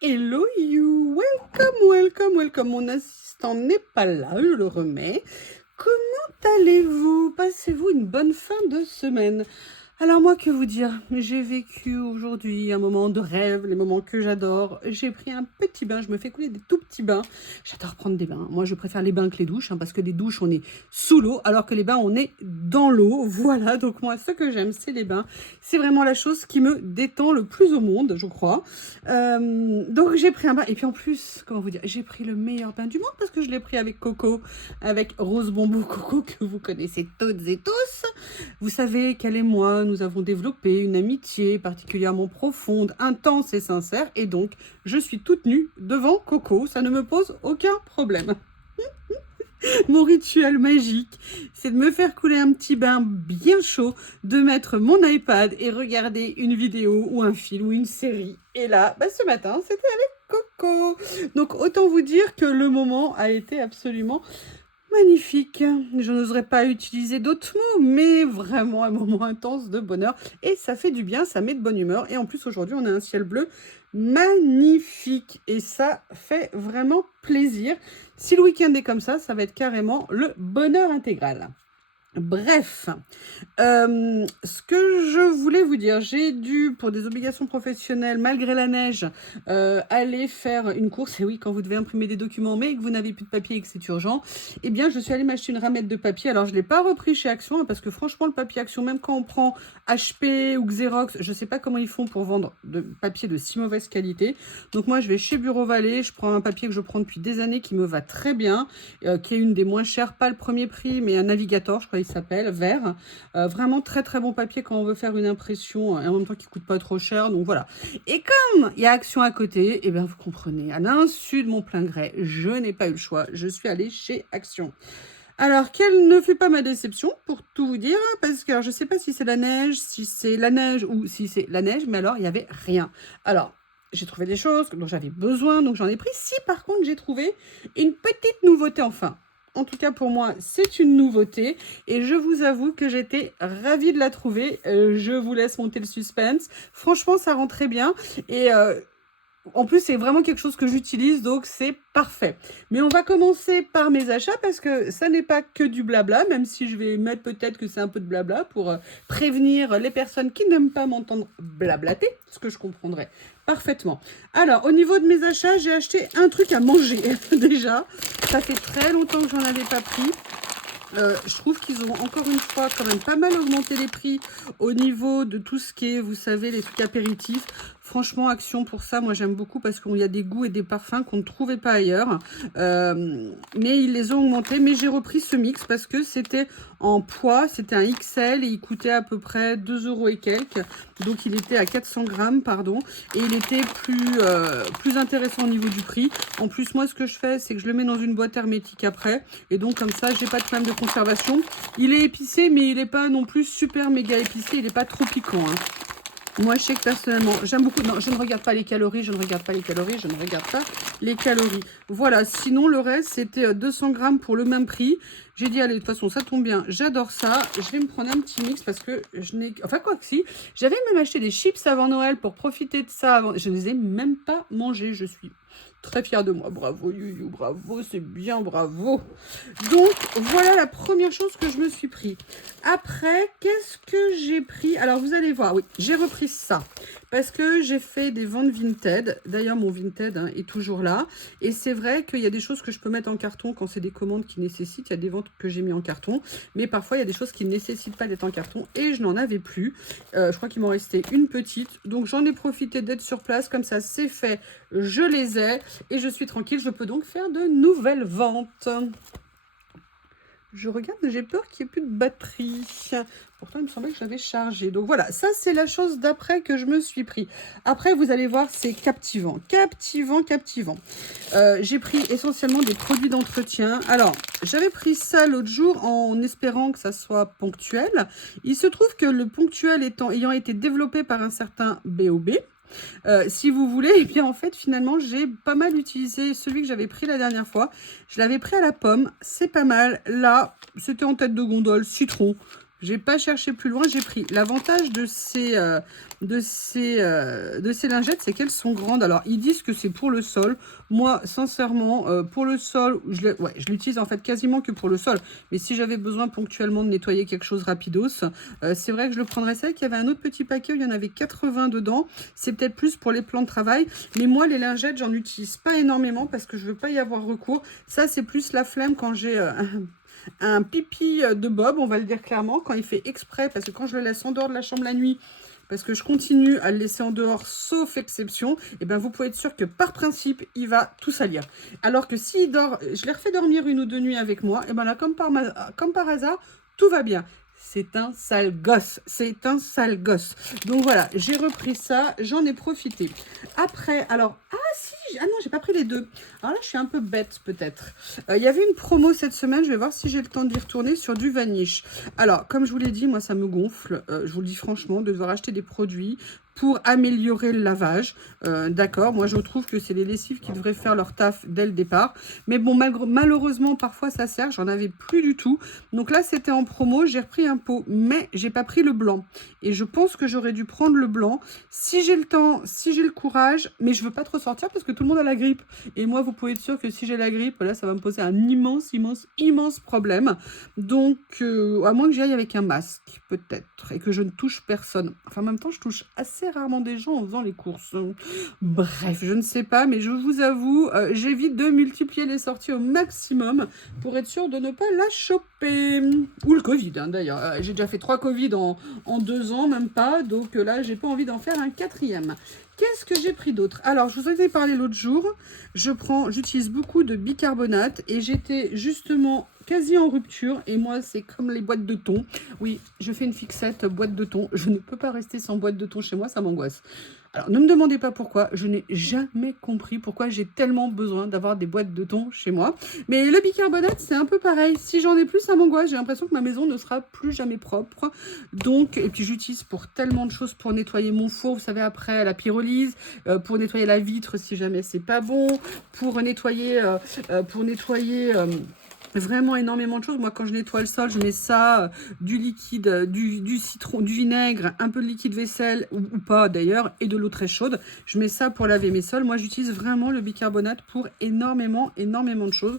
Hello you, welcome. Mon assistant n'est pas là, je le remets. Comment allez-vous? Passez-vous une bonne fin de semaine? Alors moi, que vous dire? J'ai vécu aujourd'hui un moment de rêve, les moments que j'adore. J'ai pris un petit bain, je me fais couler des tout petits bains. J'adore prendre des bains. Moi, je préfère les bains que les douches, parce que les douches, on est sous l'eau, alors que les bains, on est dans l'eau. Voilà, donc moi, ce que j'aime, c'est les bains. C'est vraiment la chose qui me détend le plus au monde, je crois. Donc j'ai pris un bain, et puis en plus, comment vous dire, j'ai pris le meilleur bain du monde, parce que je l'ai pris avec Coco, avec Rose Bonbon Coco, que vous connaissez toutes et tous. Vous savez qu'elle et moi, nous avons développé une amitié particulièrement profonde, intense et sincère, et donc je suis toute nue devant Coco, ça ne me pose aucun problème. Mon rituel magique, c'est de me faire couler un petit bain bien chaud, de mettre mon iPad et regarder une vidéo ou un film ou une série. Et là, ce matin, c'était avec Coco. Donc autant vous dire que le moment a été absolument magnifique. Je n'oserais pas utiliser d'autres mots, mais vraiment un moment intense de bonheur. Et ça fait du bien, ça met de bonne humeur. Et en plus, aujourd'hui, on a un ciel bleu magnifique. Et ça fait vraiment plaisir. Si le week-end est comme ça va être carrément le bonheur intégral. Bref, ce que je voulais vous dire, j'ai dû, pour des obligations professionnelles, malgré la neige, aller faire une course. Et oui, quand vous devez imprimer des documents, mais que vous n'avez plus de papier et que c'est urgent, eh bien, je suis allée m'acheter une ramette de papier. Alors, je ne l'ai pas repris chez Action, parce que franchement, le papier Action, même quand on prend HP ou Xerox, je ne sais pas comment ils font pour vendre de papier de si mauvaise qualité. Donc, moi, je vais chez Bureau Vallée, je prends un papier que je prends depuis des années, qui me va très bien, qui est une des moins chères, pas le premier prix, mais un Navigator, je crois qu'il s'appelle, vert. Vraiment très très bon papier quand on veut faire une impression, et en même temps qui coûte pas trop cher, donc voilà. Et comme il y a Action à côté, et bien vous comprenez, à l'insu de mon plein gré, je n'ai pas eu le choix, je suis allée chez Action. Alors, quelle ne fut pas ma déception, pour tout vous dire, parce que alors, je sais pas si c'est la neige, si c'est la neige ou si c'est la neige, mais alors il y avait rien. Alors, j'ai trouvé des choses dont j'avais besoin, donc j'en ai pris. Si par contre j'ai trouvé une petite nouveauté enfin. En tout cas pour moi c'est une nouveauté et je vous avoue que j'étais ravie de la trouver. Je vous laisse monter le suspense. Franchement ça rend très bien et en plus, c'est vraiment quelque chose que j'utilise, donc c'est parfait. Mais on va commencer par mes achats parce que ça n'est pas que du blabla, même si je vais mettre peut-être que c'est un peu de blabla pour prévenir les personnes qui n'aiment pas m'entendre blablater, ce que je comprendrais parfaitement. Alors, au niveau de mes achats, j'ai acheté un truc à manger déjà. Ça fait très longtemps que j'en avais pas pris. Je trouve qu'ils ont encore une fois quand même pas mal augmenté les prix au niveau de tout ce qui est, vous savez, les trucs apéritifs. Franchement, Action pour ça, moi j'aime beaucoup parce qu'il y a des goûts et des parfums qu'on ne trouvait pas ailleurs. Mais ils les ont augmentés. Mais j'ai repris ce mix parce que c'était en poids, c'était un XL et il coûtait à peu près 2 € et quelques. Donc il était à 400 grammes, pardon. Et il était plus intéressant au niveau du prix. En plus, moi ce que je fais, c'est que je le mets dans une boîte hermétique après. Et donc comme ça, j'ai pas de problème de conservation. Il est épicé, mais il n'est pas non plus super méga épicé. Il n'est pas trop piquant, hein. Moi, je sais que personnellement, j'aime beaucoup... Non, je ne regarde pas les calories, je ne regarde pas les calories. Voilà, sinon, le reste, c'était 200 grammes pour le même prix. J'ai dit, allez, de toute façon, ça tombe bien, j'adore ça. Je vais me prendre un petit mix parce que je n'ai... Enfin, quoi que si, j'avais même acheté des chips avant Noël pour profiter de ça. Je ne les ai même pas mangés, je suis très fière de moi. Bravo, Youyou, bravo, c'est bien, bravo. Donc, voilà la première chose que je me suis pris. Après, qu'est-ce que j'ai pris? Alors, vous allez voir, oui, j'ai repris ça. Parce que j'ai fait des ventes Vinted. D'ailleurs, mon Vinted est toujours là. Et c'est vrai qu'il y a des choses que je peux mettre en carton quand c'est des commandes qui nécessitent. Il y a des ventes que j'ai mis en carton. Mais parfois, il y a des choses qui ne nécessitent pas d'être en carton. Et je n'en avais plus. Je crois qu'il m'en restait une petite. Donc, j'en ai profité d'être sur place. Comme ça, c'est fait. Je les ai. Et je suis tranquille. Je peux donc faire de nouvelles ventes. Je regarde, j'ai peur qu'il n'y ait plus de batterie. Pourtant, il me semblait que j'avais chargé. Donc voilà, ça c'est la chose d'après que je me suis pris. Après, vous allez voir, c'est captivant. Captivant. J'ai pris essentiellement des produits d'entretien. Alors, j'avais pris ça l'autre jour en espérant que ça soit ponctuel. Il se trouve que le ponctuel ayant été développé par un certain BOB, si vous voulez, et bien en fait finalement j'ai pas mal utilisé celui que j'avais pris la dernière fois. Je l'avais pris à la pomme, c'est pas mal. Là c'était en tête de gondole, citron. J'ai pas cherché plus loin, j'ai pris. L'avantage de ces lingettes, c'est qu'elles sont grandes. Alors, ils disent que c'est pour le sol. Moi, sincèrement, pour le sol, je l'utilise en fait quasiment que pour le sol. Mais si j'avais besoin ponctuellement de nettoyer quelque chose rapidos, c'est vrai que je le prendrais. C'est vrai qu'il y avait un autre petit paquet où il y en avait 80 dedans. C'est peut-être plus pour les plans de travail. Mais moi, les lingettes, j'en utilise pas énormément parce que je veux pas y avoir recours. Ça, c'est plus la flemme quand j'ai un pipi de Bob, on va le dire clairement, quand il fait exprès, parce que quand je le laisse en dehors de la chambre la nuit, parce que je continue à le laisser en dehors, sauf exception, et bien vous pouvez être sûr que par principe, il va tout salir. Alors que s'il dort, je l'ai refait dormir une ou deux nuits avec moi, et bien là, comme par hasard, tout va bien. C'est un sale gosse, c'est un sale gosse. Donc voilà, j'ai repris ça, j'en ai profité. Après, alors, ah non, j'ai pas pris les deux. Alors là, je suis un peu bête peut-être. Il y avait une promo cette semaine, je vais voir si j'ai le temps d'y retourner, sur du Vanish. Alors, comme je vous l'ai dit, moi ça me gonfle, je vous le dis franchement, de devoir acheter des produits pour améliorer le lavage. D'accord, moi je trouve que c'est les lessives qui devraient faire leur taf dès le départ. Mais bon, malheureusement, parfois ça sert, j'en avais plus du tout. Donc là, c'était en promo, j'ai repris un pot, mais j'ai pas pris le blanc. Et je pense que j'aurais dû prendre le blanc, si j'ai le temps, si j'ai le courage, mais je veux pas trop sortir parce que tout le monde a la grippe. Et moi, vous pouvez être sûr que si j'ai la grippe, là, ça va me poser un immense problème. Donc, à moins que j'y aille avec un masque, peut-être, et que je ne touche personne. Enfin, en même temps, je touche assez rarement des gens en faisant les courses. Bref, je ne sais pas, mais je vous avoue, j'évite de multiplier les sorties au maximum pour être sûr de ne pas la choper. Ou le Covid, hein, d'ailleurs. J'ai déjà fait 3 Covid en 2 ans, même pas. Donc là, j'ai pas envie d'en faire un 4e. Qu'est-ce que j'ai pris d'autre? Alors, je vous en ai parlé l'autre jour. J'utilise beaucoup de bicarbonate et j'étais justement quasi en rupture. Et moi, c'est comme les boîtes de thon. Oui, je fais une fixette boîte de thon. Je ne peux pas rester sans boîte de thon chez moi, ça m'angoisse. Alors, ne me demandez pas pourquoi. Je n'ai jamais compris pourquoi j'ai tellement besoin d'avoir des boîtes de thon chez moi. Mais le bicarbonate, c'est un peu pareil. Si j'en ai plus, ça m'angoisse. J'ai l'impression que ma maison ne sera plus jamais propre. Donc, et puis j'utilise pour tellement de choses pour nettoyer mon four. Vous savez, après la pyrolyse, pour nettoyer la vitre si jamais c'est pas bon, pour nettoyer vraiment énormément de choses. Moi, quand je nettoie le sol, je mets ça, du liquide, du citron, du vinaigre, un peu de liquide vaisselle, ou pas d'ailleurs, et de l'eau très chaude. Je mets ça pour laver mes sols. Moi, j'utilise vraiment le bicarbonate pour énormément de choses.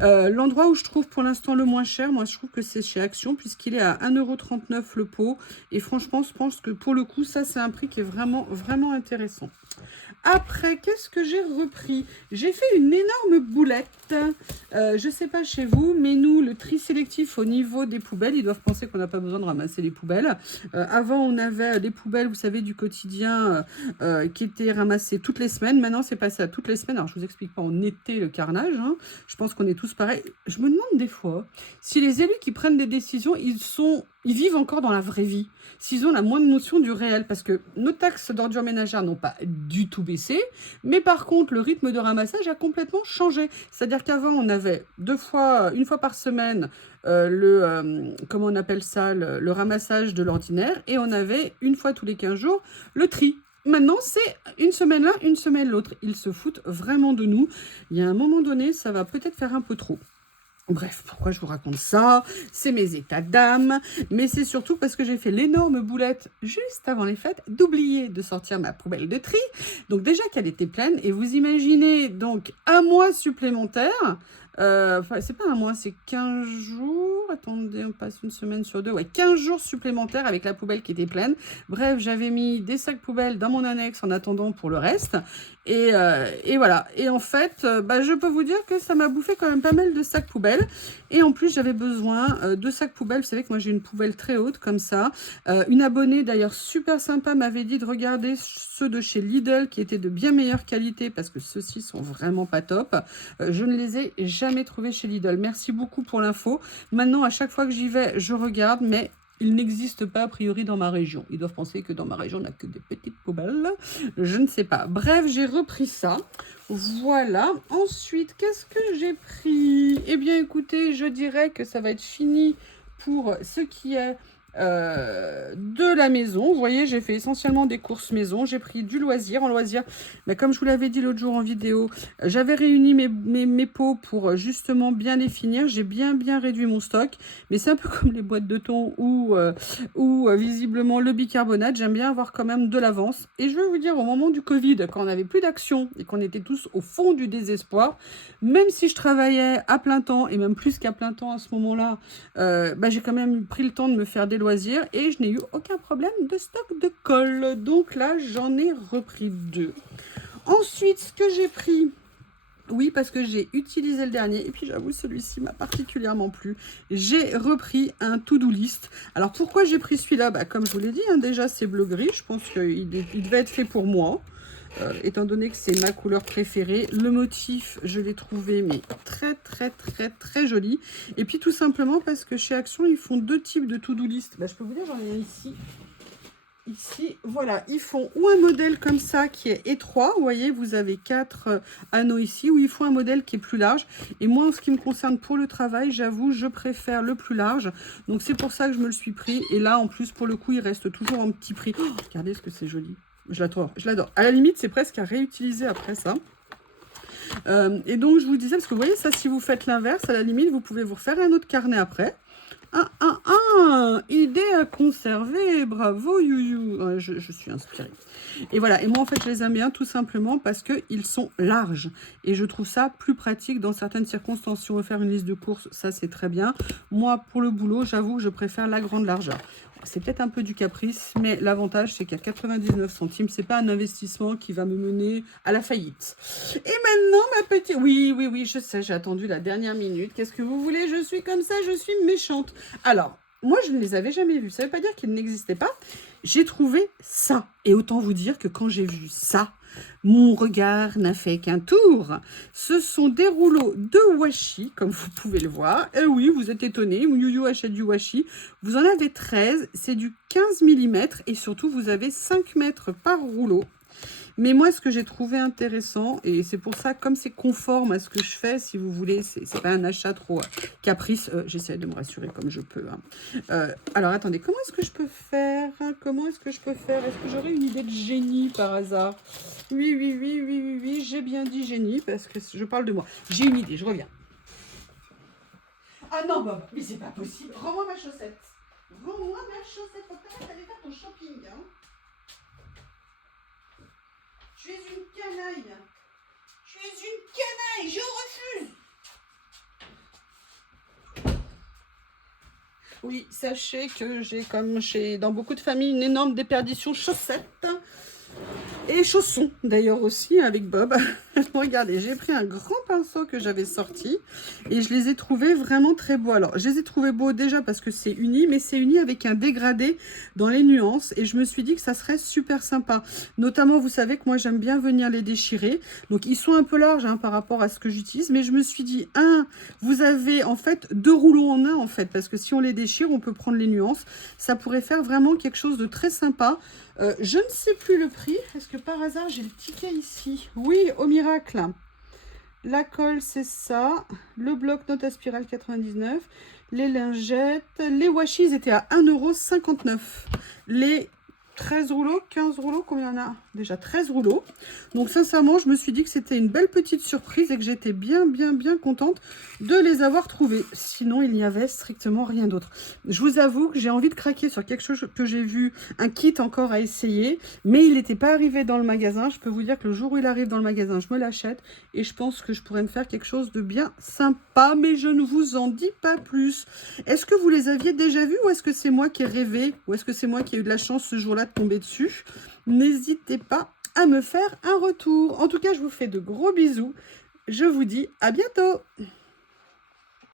L'endroit où je trouve pour l'instant le moins cher, moi, je trouve que c'est chez Action, puisqu'il est à 1,39 € le pot. Et franchement, je pense que pour le coup, ça, c'est un prix qui est vraiment intéressant. Après, qu'est-ce que j'ai repris? J'ai fait une énorme boulette. Je ne sais pas chez vous, mais nous, le tri sélectif au niveau des poubelles, ils doivent penser qu'on n'a pas besoin de ramasser les poubelles. Avant, on avait des poubelles, vous savez, du quotidien qui étaient ramassées toutes les semaines. Maintenant, c'est passé à toutes les semaines. Alors, je ne vous explique pas en été le carnage. Hein. Je pense qu'on est tous pareils. Je me demande des fois si les élus qui prennent des décisions, ils vivent encore dans la vraie vie, s'ils ont la moindre notion du réel, parce que nos taxes d'ordures ménagères n'ont pas du tout baissé, mais par contre, le rythme de ramassage a complètement changé. C'est-à-dire qu'avant, on avait une fois par semaine, comment on appelle ça, le ramassage de l'ordinaire, et on avait une fois tous les 15 jours le tri. Maintenant, c'est une semaine l'un, une semaine l'autre. Ils se foutent vraiment de nous. Il y a un moment donné, ça va peut-être faire un peu trop. Bref, pourquoi je vous raconte ça? C'est mes états d'âme, mais c'est surtout parce que j'ai fait l'énorme boulette juste avant les fêtes d'oublier de sortir ma poubelle de tri. Donc déjà qu'elle était pleine, et vous imaginez donc un mois supplémentaire. Enfin, c'est pas un mois, c'est 15 jours. Attendez, on passe une semaine sur 2. Ouais, 15 jours supplémentaires avec la poubelle qui était pleine. Bref, j'avais mis des sacs poubelles dans mon annexe en attendant pour le reste. Et voilà. Et en fait, je peux vous dire que ça m'a bouffé quand même pas mal de sacs poubelles. Et en plus, j'avais besoin de sacs poubelles. Vous savez que moi, j'ai une poubelle très haute comme ça. Une abonnée, d'ailleurs, super sympa, m'avait dit de regarder ceux de chez Lidl qui étaient de bien meilleure qualité parce que ceux-ci sont vraiment pas top. Je ne les ai jamais trouvés chez Lidl. Merci beaucoup pour l'info. Maintenant, à chaque fois que j'y vais, je regarde, mais il n'existe pas a priori dans ma région. Ils doivent penser que dans ma région, on n'a que des petites poubelles. Je ne sais pas. Bref, j'ai repris ça. Voilà. Ensuite, qu'est-ce que j'ai pris? Eh bien, écoutez, je dirais que ça va être fini pour ce qui est de la maison. Vous voyez, j'ai fait essentiellement des courses maison. J'ai pris du loisir. En loisir, mais comme je vous l'avais dit l'autre jour en vidéo, j'avais réuni mes pots pour justement bien les finir. J'ai bien réduit mon stock. Mais c'est un peu comme les boîtes de thon ou visiblement le bicarbonate. J'aime bien avoir quand même de l'avance. Et je vais vous dire, au moment du Covid, quand on n'avait plus d'action et qu'on était tous au fond du désespoir, même si je travaillais à plein temps et même plus qu'à plein temps à ce moment-là, j'ai quand même pris le temps de me faire des loisirs et je n'ai eu aucun problème de stock de colle. Donc là, j'en ai repris 2. Ensuite, ce que j'ai pris, oui, parce que j'ai utilisé le dernier, et puis j'avoue, celui-ci m'a particulièrement plu. J'ai repris un to-do list. Alors, pourquoi j'ai pris celui-là? Comme je vous l'ai dit, déjà, c'est bleu-gris. Je pense qu'il devait être fait pour moi. Étant donné que c'est ma couleur préférée. Le motif, je l'ai trouvé mais très joli. Et puis tout simplement parce que chez Action, ils font 2 types de to-do list. Je peux vous dire, j'en ai un ici. Ici, voilà, ils font ou un modèle comme ça qui est étroit, vous voyez, vous avez 4 anneaux ici, ou ils font un modèle qui est plus large. Et moi, en ce qui me concerne pour le travail, j'avoue, je préfère le plus large. Donc c'est pour ça que je me le suis pris. Et là, en plus, pour le coup, il reste toujours en petit prix. Oh, regardez ce que c'est joli. Je l'adore, je l'adore. À la limite, c'est presque à réutiliser après ça. Et donc, je vous disais, parce que vous voyez, ça, si vous faites l'inverse, à la limite, vous pouvez vous refaire un autre carnet après. Idée à conserver, bravo Youyou. Je suis inspirée. Et voilà, et moi en fait je les aime bien tout simplement parce qu'ils sont larges. Et je trouve ça plus pratique dans certaines circonstances. Si on veut faire une liste de courses, ça c'est très bien. Moi pour le boulot, j'avoue que je préfère la grande largeur. C'est peut-être un peu du caprice, mais l'avantage c'est qu'à 99 centimes, c'est pas un investissement qui va me mener à la faillite. Et maintenant ma petite... Oui, je sais, j'ai attendu la dernière minute. Qu'est-ce que vous voulez? Je suis comme ça, je suis méchante. Alors, moi je ne les avais jamais vus. Ça ne veut pas dire qu'ils n'existaient pas. J'ai trouvé ça. Et autant vous dire que quand j'ai vu ça, mon regard n'a fait qu'un tour. Ce sont des rouleaux de washi, comme vous pouvez le voir. Et oui, vous êtes étonnés, Youyou achète du washi. Vous en avez 13, c'est du 15 mm et surtout vous avez 5 mètres par rouleau. Mais moi, ce que j'ai trouvé intéressant, et c'est pour ça, comme c'est conforme à ce que je fais, si vous voulez, c'est pas un achat trop caprice, j'essaie de me rassurer comme je peux. Alors, attendez, comment est-ce que je peux faire? Est-ce que j'aurais une idée de génie par hasard? Oui, j'ai bien dit génie, parce que je parle de moi. J'ai une idée, je reviens. Ah non, Bob, mais c'est pas possible. Rends-moi ma chaussette. Faut peut-être aller faire ton shopping, hein. Tu es une canaille. Je refuse. Oui, sachez que j'ai, comme dans beaucoup de familles, une énorme déperdition chaussettes. Et chaussons, d'ailleurs aussi, avec Bob. Regardez, j'ai pris un grand pinceau que j'avais sorti et je les ai trouvés vraiment très beaux. Alors, je les ai trouvés beaux déjà parce que c'est uni, mais c'est uni avec un dégradé dans les nuances. Et je me suis dit que ça serait super sympa. Notamment, vous savez que moi, j'aime bien venir les déchirer. Donc, ils sont un peu larges par rapport à ce que j'utilise. Mais je me suis dit, vous avez en fait 2 rouleaux en un, en fait. Parce que si on les déchire, on peut prendre les nuances. Ça pourrait faire vraiment quelque chose de très sympa. Je ne sais plus le prix. Est-ce que par hasard, j'ai le ticket ici? Oui, au miracle. La colle, c'est ça. Le bloc-notes à spirale 99. Les lingettes. Les washi, ils étaient à 1,59 €. Les 13 rouleaux, 15 rouleaux, combien il y en a? Déjà 13 rouleaux. Donc sincèrement, je me suis dit que c'était une belle petite surprise et que j'étais bien contente de les avoir trouvés. Sinon, il n'y avait strictement rien d'autre. Je vous avoue que j'ai envie de craquer sur quelque chose que j'ai vu, un kit encore à essayer, mais il n'était pas arrivé dans le magasin. Je peux vous dire que le jour où il arrive dans le magasin, je me l'achète et je pense que je pourrais me faire quelque chose de bien sympa, mais je ne vous en dis pas plus. Est-ce que vous les aviez déjà vus ou est-ce que c'est moi qui ai rêvé ou est-ce que c'est moi qui ai eu de la chance ce jour-là de tomber dessus? N'hésitez pas à me faire un retour. En tout cas, je vous fais de gros bisous. Je vous dis à bientôt.